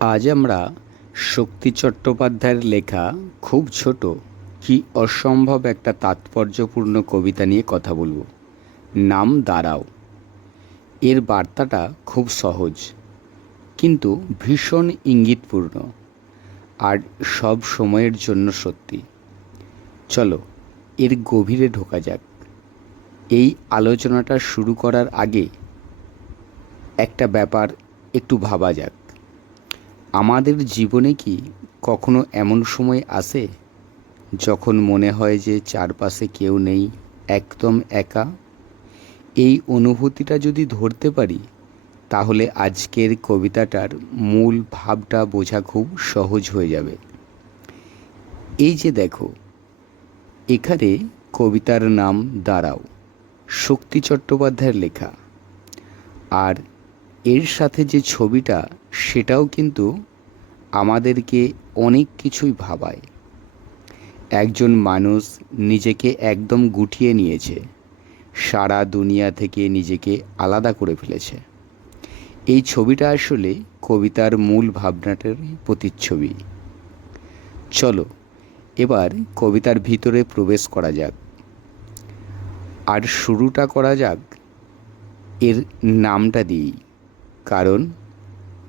আজ আমরা শক্তি চট্টোপাধ্যায়ের লেখা খুব ছোট কি অসম্ভব একটা তাৎপর্যপূর্ণ কবিতা নিয়ে কথা বলবো। নাম দাঁড়াও। এর বার্তাটা খুব সহজ কিন্তু ভীষণ ইঙ্গিতপূর্ণ আর সব সময়ের জন্য সত্যি। চলো এর গভীরে ঢোকা যাক। এই আলোচনাটা শুরু করার আগে একটা ব্যাপার একটু ভাবা যাক। আমাদের জীবনে কি কখনো এমন সময় আসে যখন মনে হয় যে চারপাশে কেউ নেই, একদম একা? এই অনুভূতিটা যদি ধরতে পারি তাহলে আজকের কবিতাটার মূল ভাবটা বোঝা খুব সহজ হয়ে যাবে। এই যে দেখো, এখানে কবিতার নাম দাঁড়াও, শক্তি চট্টোপাধ্যায়ের লেখা, আর এর সাথে যে ছবিটা সেটাও কিন্তু আমাদেরকে অনেক কিছুই ভাবায়। একজন মানুষ নিজেকে একদম গুটিয়ে নিয়েছে, সারা দুনিয়া থেকে নিজেকে আলাদা করে ফেলেছে। এই ছবিটা আসলে কবিতার মূল ভাবনাটার প্রতিচ্ছবি। চলো এবার কবিতার ভিতরে প্রবেশ করা যাক আর শুরুটা করা যাক এর নামটা দিয়েই। কারণ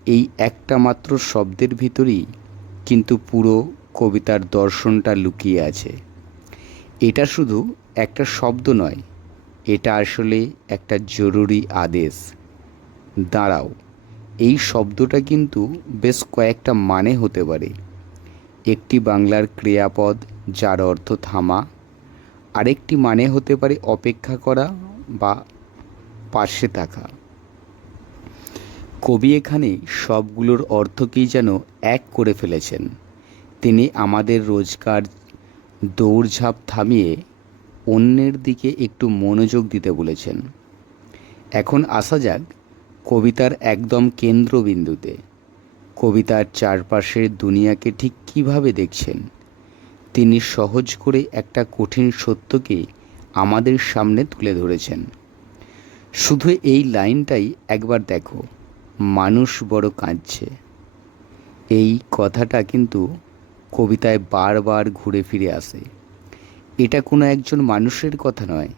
এই একটা মাত্র শব্দের ভিতরেই কিন্তু পুরো কবিতার দর্শনটা লুকিয়ে আছে। এটা শুধু একটা শব্দ নয়, এটা আসলে একটা জরুরি আদেশ। দাঁড়াও, এই শব্দটা কিন্তু বেশ কয়েকটা মানে হতে পারে। একটি বাংলার ক্রিয়াপদ যার অর্থ থামা, আরেকটি মানে হতে পারে অপেক্ষা করা বা পাশে থাকা। কবি এখানে সবগুলোর অর্থকেই যেন এক করে ফেলেছেন। তিনি আমাদের রোজকার দৌড়ঝাঁপ থামিয়ে অন্যের দিকে একটু মনোযোগ দিতে বলেছেন। এখন আসা যাক কবিতার একদম কেন্দ্রবিন্দুতে। কবিতার চারপাশের দুনিয়াকে ঠিক কীভাবে দেখছেন তিনি? সহজ করে একটা কঠিন সত্যকে আমাদের সামনে তুলে ধরেছেন। শুধু এই লাইনটাই একবার দেখো, মানুষ বড় কাঁদছে। এই কথাটা কিন্তু কবিতায় বারবার ঘুরে ফিরে আসে। এটা কোনো একজন মানুষের কথা নয়,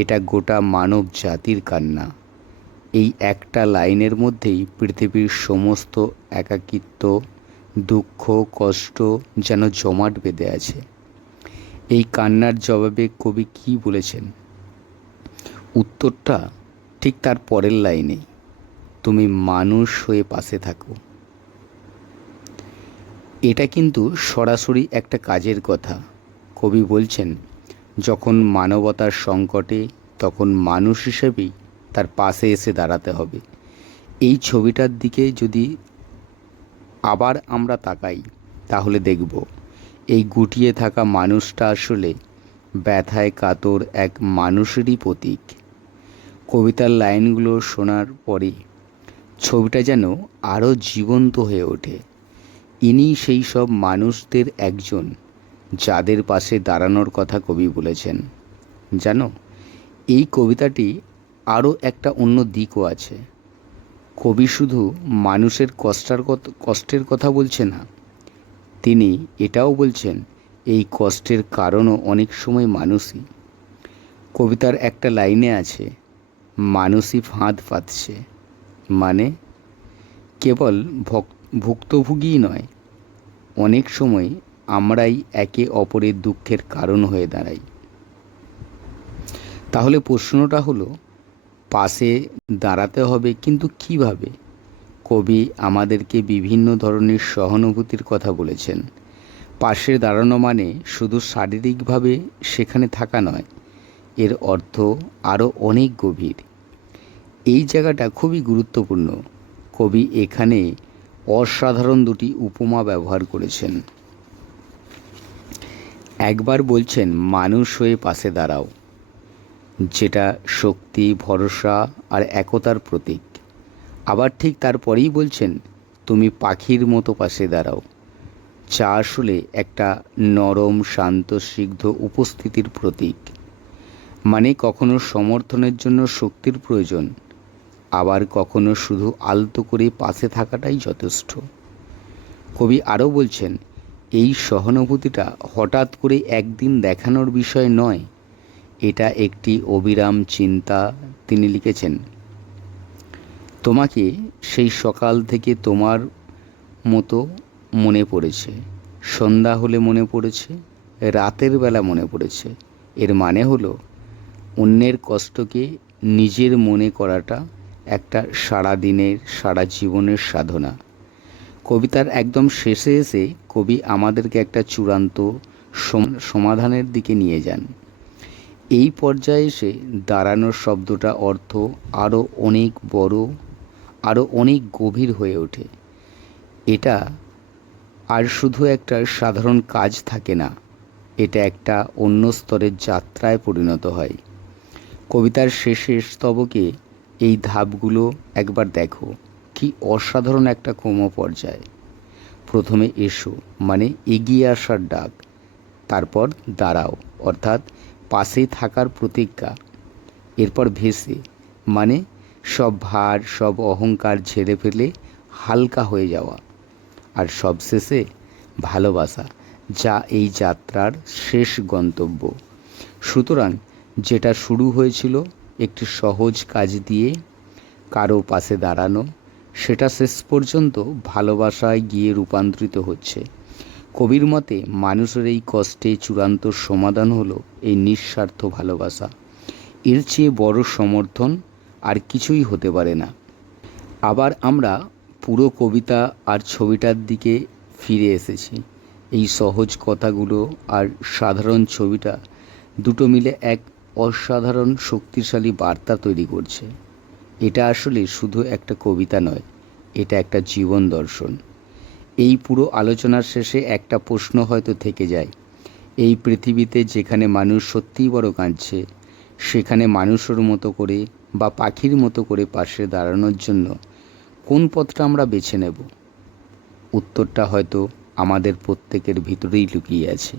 এটা গোটা মানব জাতির কান্না। এই একটা লাইনের মধ্যেই পৃথিবীর সমস্ত একাকিত্ব, দুঃখ, কষ্ট যেন জমাট বেঁধে আছে। এই কান্নার জবাবে কবি কী বলেছেন? উত্তরটা ঠিক তার পরের লাইনে, তুমি মানুষ হয়ে পাশে থাকো। এটা কিন্তু সরাসরি একটা কাজের কথা। কবি বলছেন, যখন মানবতার সংকটে তখন মানুষ হিসেবেই তার পাশে এসে দাঁড়াতে হবে। এই ছবিটার দিকে যদি আবার আমরা তাকাই তাহলে দেখব এই গুটিয়ে থাকা মানুষটা আসলে ব্যথায় কাতর এক মানুষেরই প্রতীক। কবিতার লাইনগুলো শোনার পরে ছবিটা যেন আরও জীবন্ত হয়ে ওঠে। ইনি সেই সব মানুষদের একজন যাদের পাশে দাঁড়ানোর কথা কবি বলেছেন। জানো, এই কবিতাটি আরও একটা অন্য দিকও আছে। কবি শুধু মানুষের কষ্টের কথা বলছে না, তিনি এটাও বলছেন এই কষ্টের কারণও অনেক সময় মানুষই। কবিতার একটা লাইনে আছে, মানুষই ফাঁদ পাতছে। মানে কেবল ভুক্তভোগীই নয়, অনেক সময় আমরাই একে অপরের দুঃখের কারণ হয়ে দাঁড়াই। তাহলে প্রশ্নটা হলো, পাশে দাঁড়াতে হবে কিন্তু কিভাবে? কবি আমাদেরকে বিভিন্ন ধরনের সহানুভূতির কথা বলেছেন। পাশে দাঁড়ানো মানে শুধু শারীরিকভাবে সেখানে থাকা নয়, এর অর্থ আরও অনেক গভীর। এই জায়গাটা খুবই গুরুত্বপূর্ণ। কবি এখানে অসাধারণ দুটি উপমা ব্যবহার করেছেন। একবার বলছেন মানুষ হয়ে পাশে দাঁড়াও, যেটা শক্তি, ভরসা আর একতার প্রতীক। আবার ঠিক তারপরেই বলছেন তুমি পাখির মতো পাশে দাঁড়াও, যা আসলে একটা নরম, শান্ত, স্নিগ্ধ উপস্থিতির প্রতীক। মানে কখনো সমর্থনের জন্য শক্তির প্রয়োজন, আবার কখনো শুধু আলতো করে পাশে থাকাটাই যথেষ্ট। কবি আরও বলছেন, এই সহানুভূতিটা হঠাৎ করে একদিন দেখানোর বিষয় নয়, এটা একটি অবিরাম চিন্তা। তিনি লিখেছেন, তোমাকে সেই সকাল থেকে তোমার মতো মনে পড়েছে, সন্ধ্যা হলে মনে পড়েছে, রাতের বেলা মনে পড়েছে। এর মানে হলো অন্যের কষ্টকে নিজের মনে করাটা একটা সারা দিনের, সারা জীবনের সাধনা। কবিতার একদম শেষে এসে কবি আমাদেরকে একটা চূড়ান্ত সমাধানের দিকে নিয়ে যান। এই পর্যায়ে এসে দাঁড়ানোর শব্দটা অর্থ আরও অনেক বড়, আরও অনেক গভীর হয়ে ওঠে। এটা আর শুধু একটা সাধারণ কাজ থাকে না, এটা একটা অন্য স্তরের যাত্রায় পরিণত হয়। কবিতার শেষের স্তবকে এই ধাপগুলো একবার দেখো, কি অসাধারণ একটা ক্রমপর্যায়। প্রথমে এসো মানে এগিয়ে আসার ডাক, তারপর দাঁড়াও অর্থাৎ পাশে থাকার প্রতিজ্ঞা, এরপর ভেসে মানে সব ভার, সব অহংকার ঝেড়ে ফেলে হালকা হয়ে যাওয়া, আর সবশেষে ভালোবাসা, যা এই যাত্রার শেষ গন্তব্য। সুতরাং যেটা শুরু হয়েছিল একটি সহজ কাজ দিয়ে, কারো পাশে দাঁড়ানো, সেটা শেষ পর্যন্ত ভালোবাসায় গিয়ে রূপান্তরিত হচ্ছে। কবির মতে মানুষের এই কষ্টে চূড়ান্ত সমাধান হলো এই নিঃস্বার্থ ভালোবাসা। এর চেয়ে বড় সমর্থন আর কিছুই হতে পারে না। আবার আমরা পুরো কবিতা আর ছবিটার দিকে ফিরে এসেছি। এই সহজ কথাগুলো আর সাধারণ ছবিটা দুটো মিলে এক অসাধারণ শক্তিশালী বার্তা তৈরি করছে। এটা আসলে শুধু একটা কবিতা নয়, এটা একটা জীবন দর্শন। এই পুরো আলোচনার শেষে একটা প্রশ্ন হয়তো থেকে যায়, এই পৃথিবীতে যেখানে মানুষ সত্যিই বড় কাঁদছে, সেখানে মানুষের মতো করে বা পাখির মতো করে পাশে দাঁড়ানোর জন্য কোন পথটা আমরা বেছে নেব? উত্তরটা হয়তো আমাদের প্রত্যেকের ভিতরেই লুকিয়ে আছে।